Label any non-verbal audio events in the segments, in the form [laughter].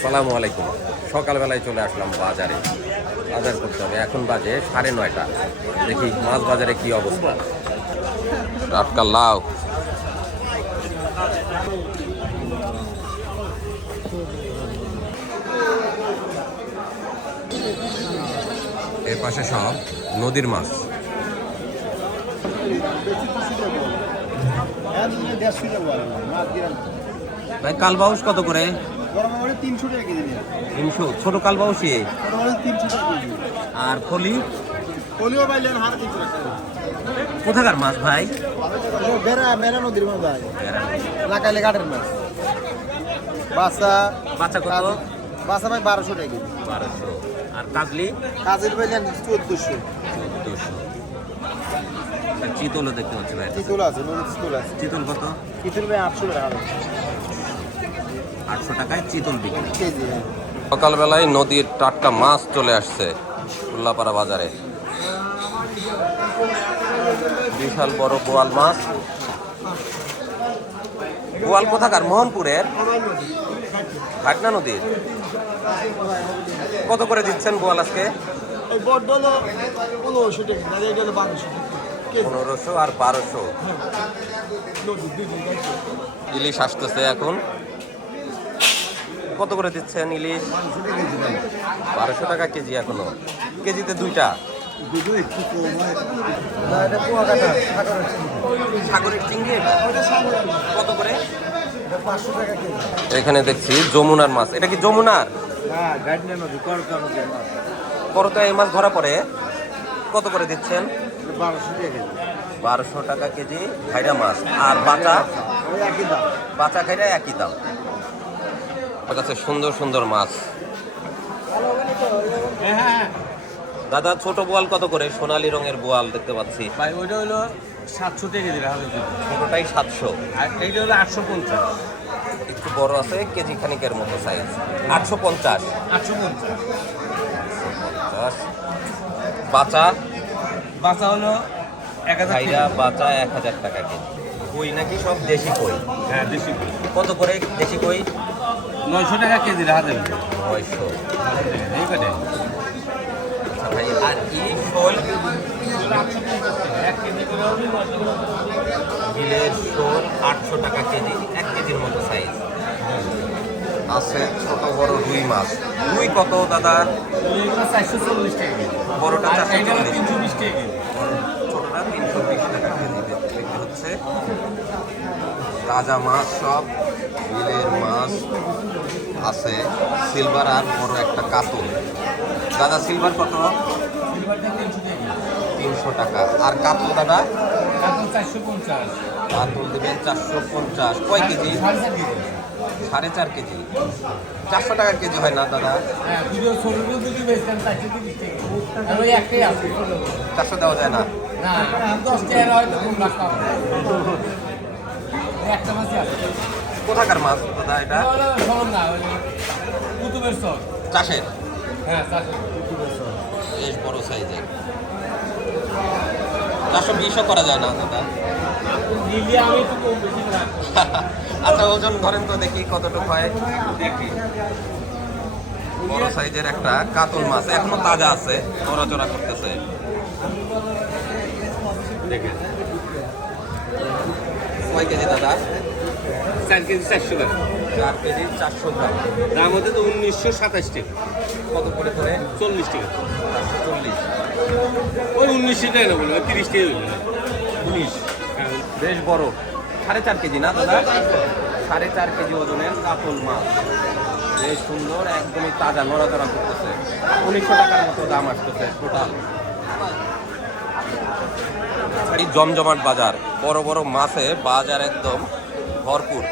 আসসালামু আলাইকুম। সকালবেলায় চলে আসলাম বাজারে। বাজার করতে হবে। এখন বাজে সাড়ে নয়টা। দেখি মাছ বাজারে কি অবস্থা। টাটকা লাউ। এর পাশে সব নদীর মাছ। ভাই, কালবাউস কত করে? তিনশো ছোট কালবাউসি আর ফলি? কোথাকার মাছ ভাই? মেরা নদীর মাছ ভাই। মাছ। বাচ্চা কত? ভাই বারোশো টাকা বারোশো। আর কাজলি? কাজের পাইলেন চোদ্দশো। চোদ্দশো। চিতলও দেখতে পাচ্ছি ভাই। চিতুল আছে। চিতল কত? চিতল ভাই আটশো টাকা। আটশো টাকায় চিতল বিক্রি। হ্যাঁ সকালবেলায় নদীর টাটকা মাছ চলে আসছে উল্লাপাড়া বাজারে। বিশাল বড় বোয়াল মাছ। বোয়াল কোথাকার? মোহনপুরের। ঘাটনা নদীর। কত করে দিচ্ছেন বোয়াল আজকে? এই বড় হলো পনেরোশো আর বারোশো। দিন ইলিশ আসতেছে এখন। কত করে দিচ্ছেন ইলিশ? বারোশো টাকা কেজি এখনও। কেজিতে দুইটা? সাগরের চিংড়ি। কত করে? এখানে দেখছি যমুনার মাছ। এটা কি যমুনার? করতো এই মাছ ধরা পড়ে। কত করে দিচ্ছেন? বারোশো টাকা কেজি। খাইরা মাছ। আর বাটা? বাচা খাইরা একই দাম। আমার কাছে সুন্দর সুন্দর মাছ। দাদা ছোট বোয়াল কত করে? সোনালী রঙের বোয়াল দেখতে পাচ্ছি। ভাই ওইটা হলো সাতশো টাকা রাখা ছোটটাই সাতশো। আর এইটা হলো আটশো পঞ্চাশ। একটু বড় আছে কেজি খানিকের মতো সাইজ আটশো পঞ্চাশ। আটশো পঞ্চাশ। বাচা? বাচ্চা হলো এক হাজার বাচা এক হাজার টাকা কেজি। কই নাকি সব দেশি কই? হ্যাঁ দেশি কই। কত করে দেশি কই? নয়শো টাকা কেজি রাখা যাবে নয়শো। এই আর শোল? এক কেজি শোল আটশো টাকা কেজি এক কেজির মতো সাইজ আছে ছোট বড় রুই মাছ? রুই কত দাদা? চারশো চল্লিশ টাকা বড়টা চারশো চল্লিশ টাকা কেজি ছোটটা তিনশো বিশ টাকা কেজি বিক্রি হচ্ছে তাজা মাছ সব, বিলের মাছ আছে সিলভার আর বড় একটা কাতল। দাদা সিলভার কত? তিনশো টাকা। আর কাতল দাদা? কাতল দেবেন চারশো পঞ্চাশ। কয় কেজি? সাড়ে চার কেজি। চারশো টাকা কেজি হয় না দাদা? চারশো দেওয়া যায় না না দশ টাকা হয়তো কম রাখতে হবে ওই একটা মাছই আছে। কোথাকার মাছ দাদা এটা? সরম না কুতুবের সর চাষের? হ্যাঁ চারশো কুতুবের সর বেশ বড় সাইজের। চারশো বিশও করা যায় না দাদা? [laughs] আচ্ছা ওজন ধরেন তো দেখি কতটুকু হয়। বড় সাইজের একটা কাতল মাছ এখনও তাজা আছে নড়াচড়া করতেছে। দেখেন। কয় কেজি দাদা? চার কেজি চারশো টাকা চার কেজি চারশো গ্রাম। দাম হচ্ছে তো উনিশশো সাতাশ টাকা। কত করে করে চল্লিশ টাকা। চারশো চল্লিশ। ওই উনিশশো টাকা না বলব তিরিশ টাকা উনিশ। বেশ বড়। সাড়ে চার কেজি না দাদা? সাড়ে চার কেজি ওজনের কাতল মাছ। বেশ সুন্দর একদমই তাজা নড়াচড়া করতেছে। উনিশশো টাকার মতো দাম আসতেছে টোটাল জমজমাট বাজার বড় বড় মাছে বাজার একদম ভরপুর।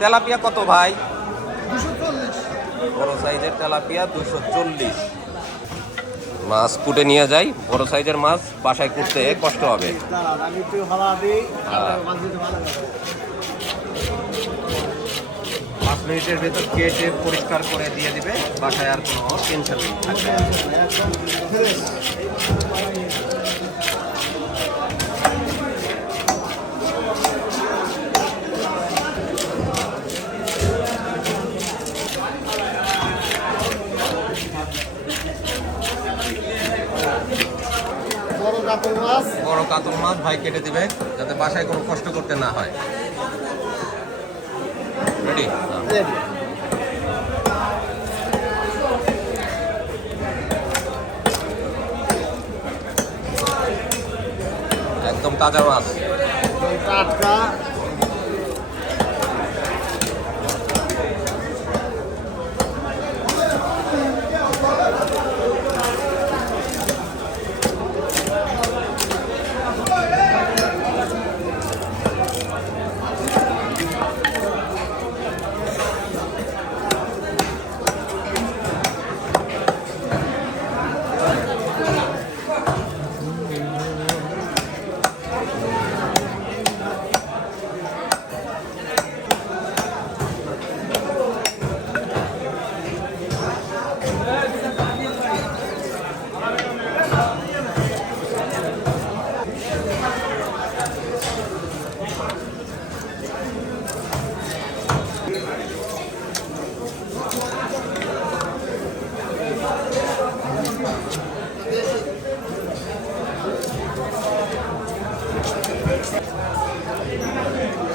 তেলাপিয়া কত ভাই? বড় সাইজের তেলাপিয়া দুশো চল্লিশ। মাছ কুটে নিয়ে যাই বড় সাইজের মাছ বাসায় কুটতে কষ্ট হবে। পাঁচ মিনিটের ভেতর কেটে পরিষ্কার করে দিয়ে দিবে, বাসায় আর কোনো টেনশন নেই। বড় কাতল মাছ ভাই কেটে দিবে, যাতে বাসায় কোনো কষ্ট করতে না হয়। রেডি একদম তাজা মাছ। টাটকা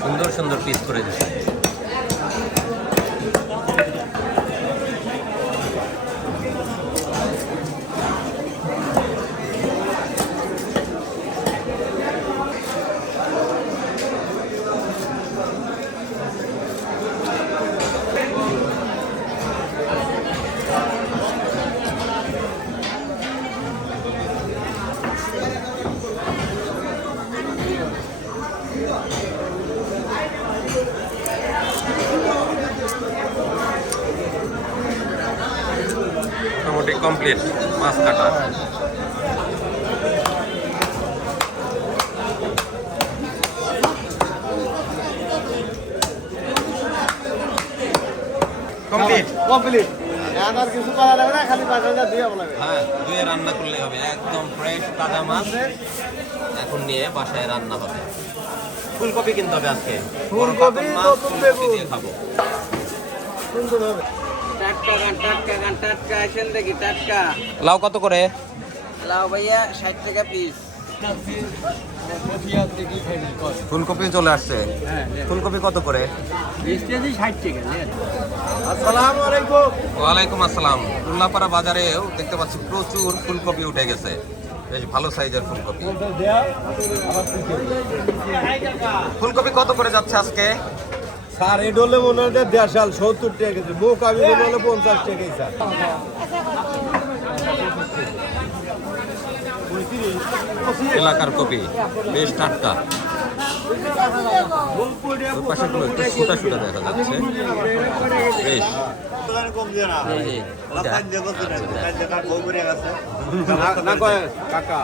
সুন্দর সুন্দর পিস করে দিচ্ছে মোটামুটি কমপ্লিট মাছ কাটা। কমপ্লিট কমপ্লিট আর কিছু করা না খালি পাঁচ হাজার দিয়ে লাগবে হ্যাঁ দুয়ে রান্না করলে হবে। একদম ফ্রেশ তাজা মাছ। এখন নিয়ে বাসায় রান্না হবে। ফুলকপি কিনতে হবে আজকে। ফুলকপি, মাছ, নতুন বেগুন। খাব। সুন্দর হবে। লাউ কত করে? লাও ভাইয়া ষাট টাকা পিস ফুলকপি চলে আসছে। ফুলকপি কত করে? ওয়ালাইকুম আসসালাম। উল্লাপাড়া বাজারেও দেখতে পাচ্ছি প্রচুর ফুলকপি উঠে গেছে। বেশ ভালো সাইজের ফুলকপি। ফুলকপি কত করে যাচ্ছে আজকে? স্যার এই ডলে মনে হয় দেড়শাল সত্তর টাকা কেজি। বুক আমি মনে হলো পঞ্চাশ টাকাই স্যার। এলাকার কপি বেশ টাটকা। ওই পাশে একটু সুটা সুটা দেখা যাচ্ছে। বেশ। না কয় কাকা?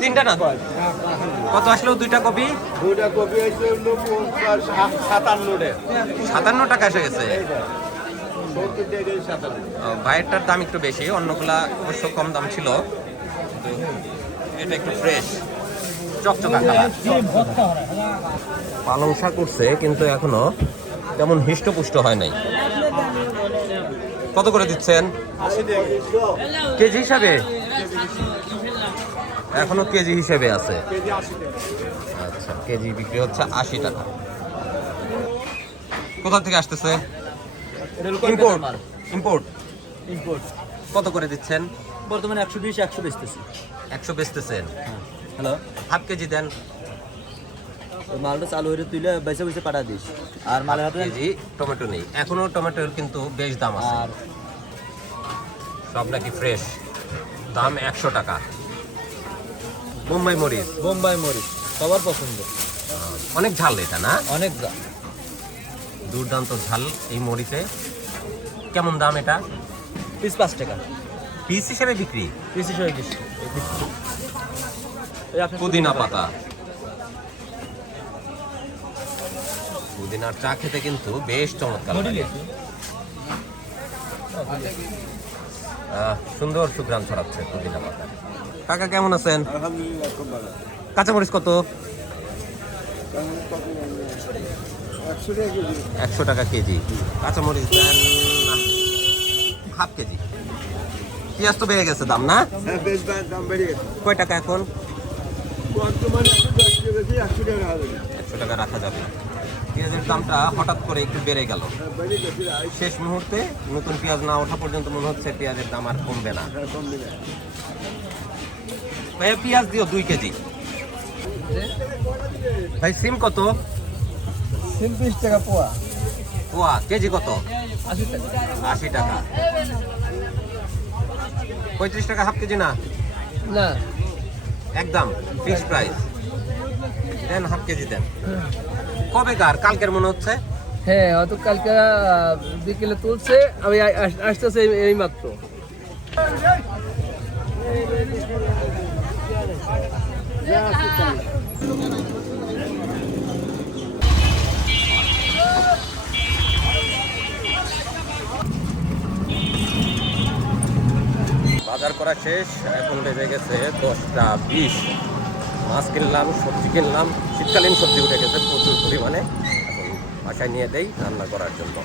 তিনটা না? কত আসলো দুইটা কপি? দুইটা কপি হয়েছে হলো সাতান্ন টাকা সাতান্ন টাকা এসে গেছে। ভাইয়েরটার দাম একটু বেশি অন্যগুলা অবশ্য কম দাম ছিল। এটা একটু ফ্রেশ চকচকা কালার পালং শাক উঠছে কিন্তু এখনও তেমন হিষ্টপুষ্ট হয় নাই। কত করে দিচ্ছেন? কেজি হিসাবে? এখনও কেজি হিসেবে আছে। আচ্ছা কেজি বিক্রি হচ্ছে আশি টাকা। কোথা থেকে আসতেছে? ইম্পোর্ট ইম্পোর্ট ইম্পোর্ট কত করে দিচ্ছেন? বর্তমানে একশো বিশ একশো বেচতেছি। একশো বেচতেছেন? হ্যালো হাফ কেজি দেন। মালটা চালু হয়ে তুইলে বেছে বেছে পাঠা দিস। আর মালের হাতে কেজি টমেটো নেই। এখনও টমেটোর কিন্তু বেশ দাম আছে। আর সব নাকি ফ্রেশ দাম একশো টাকা। মুম্বাই মরিচ বোম্বাই মরিচ সবার পছন্দ। অনেক ঝাল এটা না? অনেক দুর্দান্ত ঝাল এই মরিচে কেমন দাম এটা? পিস পাঁচ টাকা। পিস হিসেবে বিক্রি? পিস হিসেবে আপনার পুদিনা পাতা। পুদিনার চা খেতে কিন্তু বেশ চমৎকার লাগে। সুন্দর সুগ্রাম ছড়াচ্ছে পুদিনা পাতা। কাকা কেমন আছেন? কাঁচামরিচ কত? একশো টাকা কেজি। একশো টাকা কেজি। কাঁচামরিচ দেন হাফ কেজি। পেঁয়াজ তো বেড়ে গেছে দাম না? হ্যাঁ কয় টাকা এখন? একশো টাকা না রাখা যাবে। পেঁয়াজের দামটা হঠাৎ করে একটু বেড়ে গেল। না শেষ মুহূর্তে নতুন পেঁয়াজ না ওঠা পর্যন্ত মনে হচ্ছে পেঁয়াজের দাম আর কমবে না। দিবে ভাইয়া পেঁয়াজ দিও দুই কেজি। ভাই সিম কত? সিম পিস টাকা পোয়া। পোয়া কেজি কত? আশি টাকা। আশি টাকা। পঁয়ত্রিশ টাকা হাফ কেজি না? না। একদম ফিক্সড প্রাইস দেন হাফ কেজি দেন। কবে কার? কালকের মনে হচ্ছে? হ্যাঁ হয়তো কালকে বিকেলে তুলছে। আমি আসতেছে এই- এই মাত্র। বাজার করা শেষ, এখন বেজে গেছে দশটা বিশ। মাছ কিনলাম, সবজি কিনলাম, শীতকালীন সবজি উঠে গেছে প্রচুর পরিমাণে। এখন বাসায় নিয়ে দেই রান্না করার জন্য।